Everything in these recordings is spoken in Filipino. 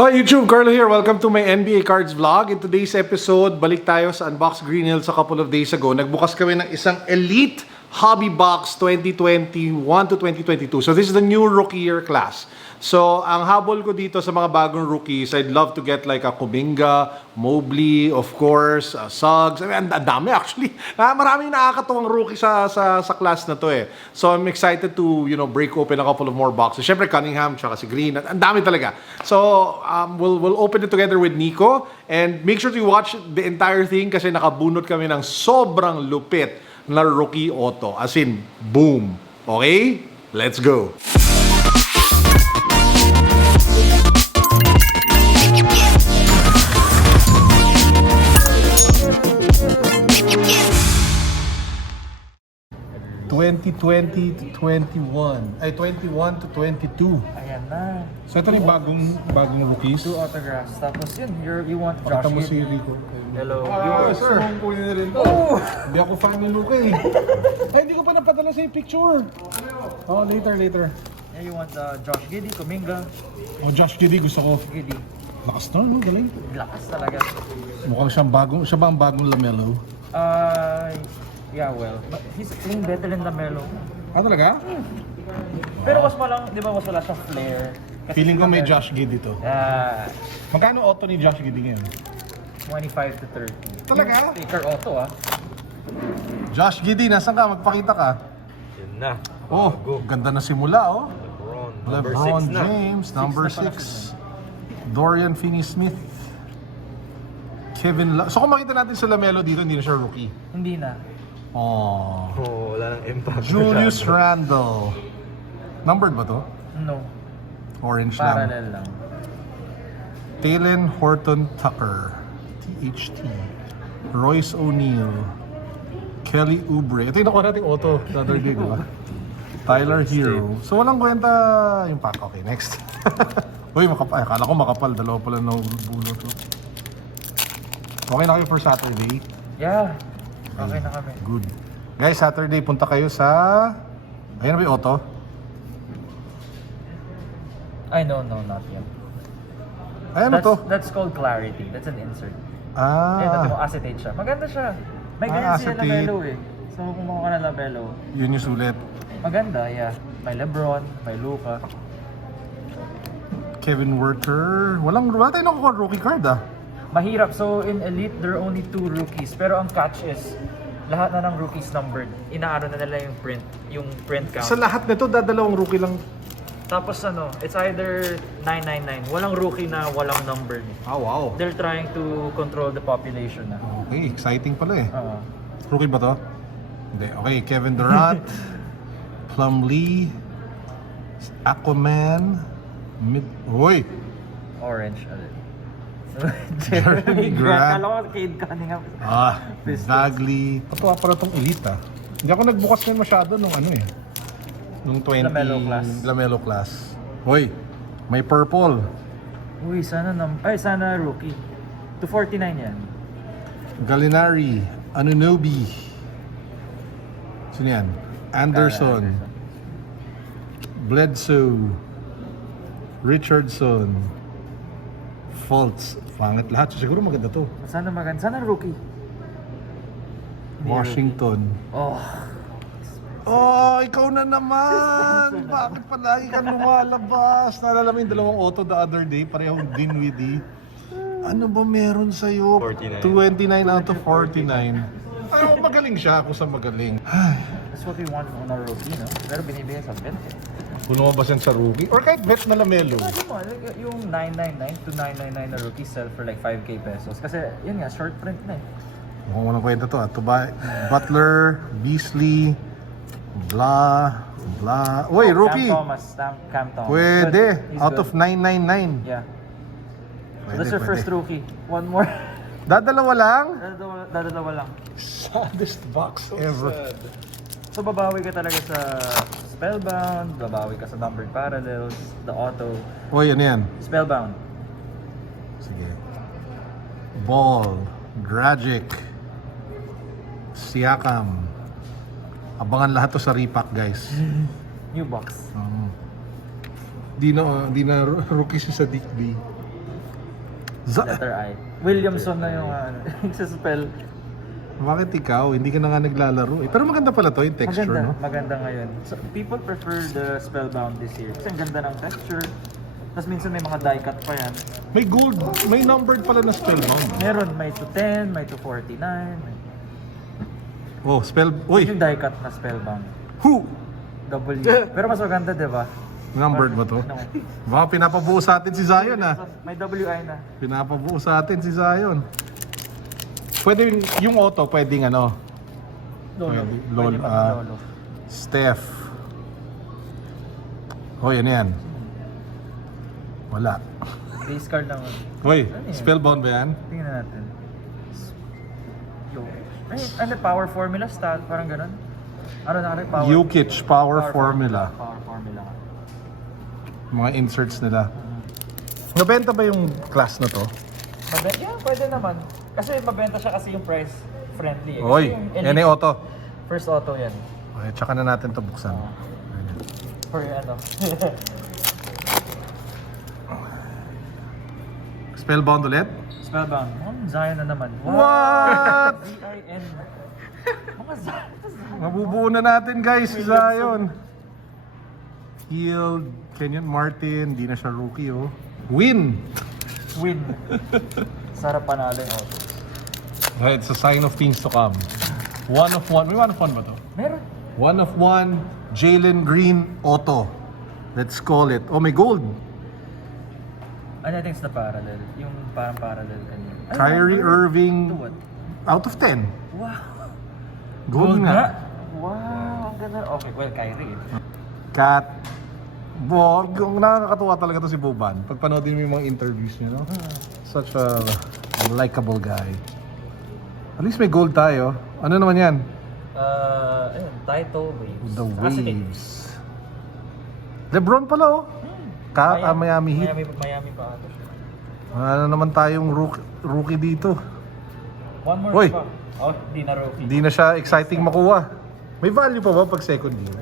Hi YouTube, Carlo here. Welcome to my NBA Cards vlog. In today's episode, balik tayo sa Unbox Green Hills a couple of days ago. Nagbukas kami ng isang Elite Hobby Box 2021 to 2022. So this is the new rookie year class. So ang habol ko dito sa mga bagong rookies, I'd love to get like a Kuminga, Mobley, of course, Suggs. I mean, ang dami actually. Maraming nakakatuwang rookie sa class na to eh. So I'm excited to, break open a couple of more boxes. Syempre Cunningham, tsaka si Green. Ang dami talaga. So we'll open it together with Nico and make sure to watch the entire thing kasi nakabunot kami ng sobrang lupit na rookie auto. As in, boom. Okay? Let's go. (2020 to 21). Ay, 21 to 22. Ayan na. So ito yung bagong rookies. 2 autographs. Tapos yun, you want Pakita Josh mo si Giddey. Rico. Hello. Sir. Kunin na rin to. Oh! Hindi ako fan ng Luka eh. Ay, hindi ko pa napadala sa picture. Oh, later. Yeah, you want Josh Giddey, Kuminga, Oh, Josh Giddey gusto ko. Giddey. Lakas na, no? Galing. Lakas talaga. Mukhang siyang bagong, siya ba ang bagong Lamelo? Yeah, well, but he's playing better than Lamelo. Ah, talaga? Pero mas malang, di ba mas wala siyang flair. Kasi Feeling ko may Lamelo- Josh Giddey to. Magkano auto ni Josh Giddey ngayon? 25 to 30. Talaga? Yung sticker auto Josh Giddey, nasan ka? Magpakita ka. Yun na. Oh, ganda na simula, oh. LeBron. LeBron James, number 6. Dorian Finney-Smith. Kevin So kung makita natin sa Lamelo dito, hindi na siya rookie. Hindi na. Oh. Oh, wala nang impact. Julius Randle. Numbered ba to? No. Orange lang. Parallel lang. Talen Horton Tucker. THT. Royce O'Neal. Kelly Oubre. Ito yung nakuha nating auto the other day, diba? Tyler Hero. So walang kwenta yung pack. Okay, next. Uy, makapal. Akala ko makapal. Dalawa pala na bulo to. Okay na kayo for Saturday? Yeah. Okay na kami. Good. Guys, Saturday punta kayo sa... Ayan na ba yung auto? Ay, no, not yet. Ayan na to. That's called clarity. That's an insert. Ah. Ayan, natin mo acetate siya. Maganda siya. May ganyan siya acetate. Lamelo eh. So kung kumuha ka ng Lamelo, Yun yung sulit. maganda, yeah. May LeBron, may Luka. Kevin Werther. Wala tayo nakukuha rookie card ah. Mahirap. So in Elite, there are only 2 rookies. Pero ang catch is, lahat na ng rookies numbered. Inaano na nila yung print count. Sa lahat nito, dadalawang rookie lang. Tapos it's either 999. Walang rookie na walang numbered. Ah, wow. They're trying to control the population na. Okay, exciting pala eh. Oo. Rookie ba to? Hindi. Okay, Kevin Durant. Plumlee. Aquaman. Hoy! Orange ulit. Jeremy Grant. Kala ko Cade Cunningham. Pistons. Bagley. Ito pala itong elite ah. Hindi ako nagbukas ngayon masyado nung nung 20... Lamelo class. class. Hoy, may purple. Uy, sana rookie. 249 yan. Gallinari. Anunoby. Sino yan? Anderson. Bledsoe. Richardson. Fultz. Pangit lahat. Siguro maganda to. Sana maganda. Sana rookie. Hindi Washington. rookie. Oh, ikaw na naman! Bakit palagi ka lumalabas? Naalala mo yung dalawang auto the other day, parehong Dinwiddie. Ano ba meron sa'yo? 49. 29 out of 49. Ay, magaling siya ako sa magaling. That's what we want on a rookie, no? Pero binibigyan sa bet eh. Kung lumabas yan sa rookie, or kahit bet na Lamelo. Sabi mo, yung 999 to 999 na rookie sell for like 5k pesos. Kasi yun nga, short print na eh. Mukhang walang kwenta to. Butler, Beasley, blah. Uy, rookie! Cam Thomas. Pwede. He's Out good. of 999. Yeah. Pwede, That's your first rookie. One more. Dadalawa lang? Dadalawa lang. Saddest box ever. So babawi ka talaga sa Spellbound, babawi ka sa Numbered Parallels, the Auto. Uy, ano yan? Spellbound. Sige. Ball, Dragic, Siakam. Abangan lahat to sa repack, guys. New box. Di na rookie si Sadiq B. Letter I. Williamson na yung spell. Bakit ikaw? Hindi ka na nga naglalaro eh. Pero maganda pala to yung texture, Maganda, no? maganda ngayon. So, people prefer the Spellbound this year. Kasi ang ganda ng texture. Tapos minsan may mga die cut pa yan. May gold, may numbered pala na spellbound. Meron, may to 10, may to 49. Oh, spell... Uy! Yung die cut na Spellbound. Who? W. Pero mas maganda, di ba? Numbered ba to? No. Baka pinapabuo sa atin si Zion ah. May WI na. Pinapabuo sa atin si Zion. Pwede yung auto, pwedeng ano? Lolo. Pwede, Pwede maging Lolo. Steph. Hoy, ano yan? Wala. Base card naman. Hoy, Ano yan? spellbound ba yan? Tingnan natin. Yo. Ano, power formula stat? Parang ganun? Ano na power? Jokic Power Formula. Power formula. Mga inserts nila. Nabenta ba yung class na to? Yeah, pwede naman. Kasi mabenta siya kasi yung price friendly. Hoy, Kasi yan yung auto. First auto yan. Okay, tsaka na natin to buksan. For ano. Spellbound ulit? Spellbound. Zion na naman. What? Z-I-N. Mga Zion. Mabubuo na natin guys si Zion. Healed, Kenyon Martin, di na siya rookie oh. Win! Win. Sarap panalo yung auto. Right, it's a sign of things to come. 1 of 1. May 1 of 1 ba to? Meron. 1 of 1, Jalen Green Auto. Let's call it. Oh, may gold. Ano I think it's the parallel. Yung parang parallel. Ano? Kyrie Irving To what? out of 10. Wow. Gold nga. Wow. Ang ganda. Okay, well, Kyrie. Cat. Borg. Nakakatuwa talaga to si Boban. Pag panoodin mo yung mga interviews niya, no? Such a likable guy. At least may gold tayo. Ano naman yan? Ayun, title waves. The Kasi Waves. LeBron pala oh. Miami Heat. Miami pa ata siya. Ano naman tayong rookie dito. One more Hoy. pa. Oh, di na rookie. Hindi na siya exciting makuha. May value pa ba pag second year?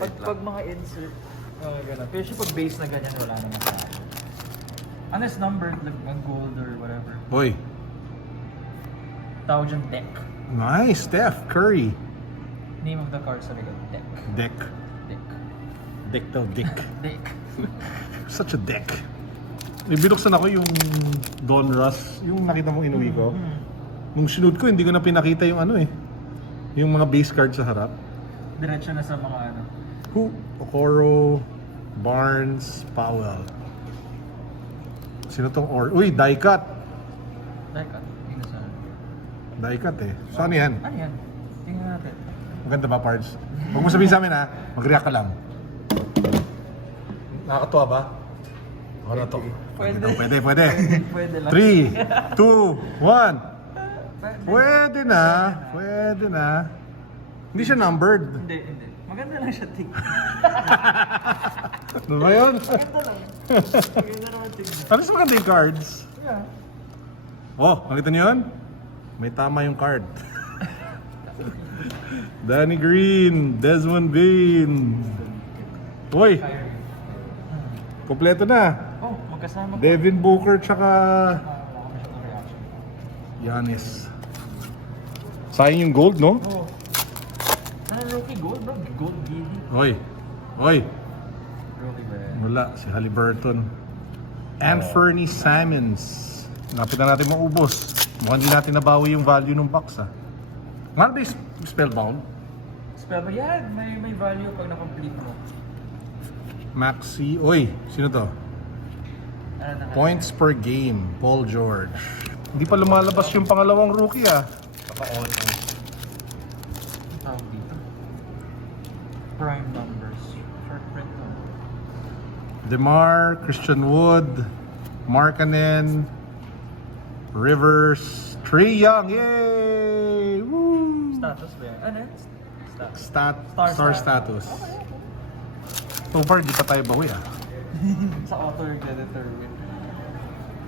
Pag mga insert, ganun. Pero siya pag base na ganyan, wala naman sa akin. Unless numbered, like a gold or whatever. Hoy. Tawag yung deck. Nice, Steph Curry. Name of the card sa likod, deck. Deck. Deck. Deck daw, dick. Deck. Such a deck. May binuksan ako yung Donruss, yung nakita mong inuwi ko. Nung sinunod ko, hindi ko na pinakita yung ano eh. Yung mga base card sa harap. Diretso na sa mga ano. Who? Okoro, Barnes, Powell. Sino tong Uy, die cut. Deck, tingnan sa Die cut eh. So ano yan? Ano yan? Tingnan natin. Maganda ba, Pards? Huwag mo sabihin sa amin ha. Mag-react ka lang. Nakakatuwa ba? Ako na to. Pwede. Pwede. Pwede lang. 3, 2, 1. Pwede na. Pwede na. Hindi siya numbered. Hindi. Maganda lang siya tingnan. Ano ba yun? Maganda lang. Maganda naman tingnan. Ano sa maganda yung cards? Yeah. Oh, nakita niyo yun? May tama yung card. Danny Green, Desmond Bain. Uy, kompleto na. Oh, magkasama pa. Devin Booker tsaka Wala ko masyadong reaction. Giannis. Sayang yung gold, no? Oh. Sana rookie gold, bro. Gold gili. Oy. Rookie ba yan? Wala, si Haliburton. Anthony Simons. Lapit na natin maubos. Mukhang hindi natin nabawi yung value ng box, ha? Nga ba yung spellbound? Spell ba yan? May value pag na-complete mo. Maxi. Oy, sino to? Ano na? Points per game, Paul George. Hindi pa lumalabas yung pangalawang rookie, ah. Paka-auto. Ang tawag dito. Prime numbers. Short print to. DeMar, Christian Wood, Markkanen, Rivers, Trae Young, yay! Woo! Status ba yan? Ano yan? Status. Star status. So far, di pa tayo bawi, ah. Sa auto you're gonna determine.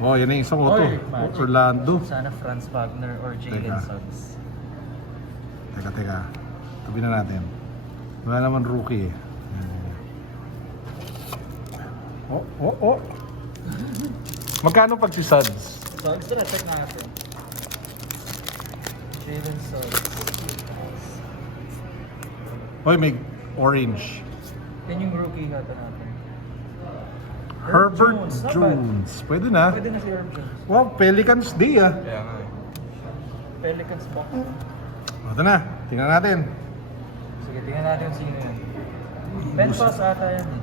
Oh, yan na yung isang auto. Oy, Magic. Orlando. Sana Franz Wagner or Jalen Teka. Suggs. Teka. Tabi na natin. Wala naman rookie, eh. Oh. Magkano pag si Suds? So, ito na, check natin. Jalen Suggs. Hoy, may orange. Yan yung rookie hata natin. Herbert Jones, not Jones. Pwede na. Pwede na si Herb Jones. Wow, Pelicans Day ah. Kaya nga eh. Pelicans box. Ito na, tingnan natin. Sige, tingnan natin kung sino yan. Pen pass ata yan eh.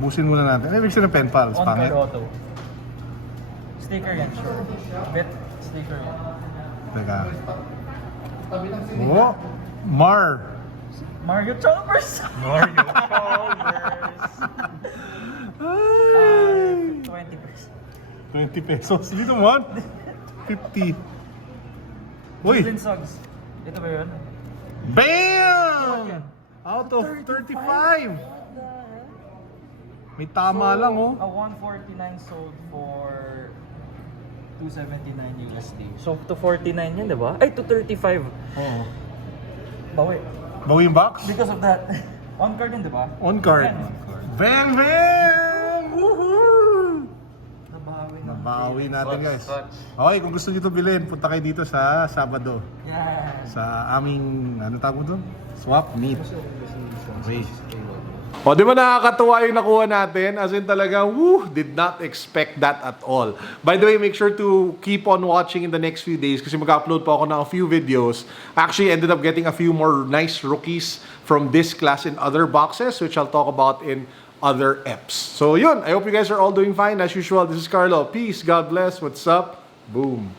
Busin muna natin. Ano ibig sabihin ng pen pals? On-card Pangit. auto. Sticker yan, sure. Bet sticker yan. Teka. Oh, Mar. Mario Chalmers! Mario Chalmers! Ay! 20 pesos. 20 pesos. Dito mo 50. Uy! Jalen Suggs. Ito ba yun? Bam! Out of 35. May tama lang oh. A 149 sold for 279 USD. So, 249 yan, di ba? Ay, 235. Oo. Bawi. Bawi yung box? Because of that. On card yun, di ba? On card. Yan. Bam! Bam! Woohoo! Nabawi na. Nabawi natin guys. Clutch. Okay, kung gusto nyo ito bilhin, punta kayo dito sa Sabado. Yan. Sa aming, ano tawag mo doon? Swap meet. Okay. O, di ba nakakatuwa yung nakuha natin? As in talaga, woo, did not expect that at all. By the way, make sure to keep on watching in the next few days kasi mag-upload pa ako ng a few videos. Actually, ended up getting a few more nice rookies from this class in other boxes, which I'll talk about in other eps. So yun, I hope you guys are all doing fine. As usual, this is Carlo. Peace, God bless, what's up? Boom.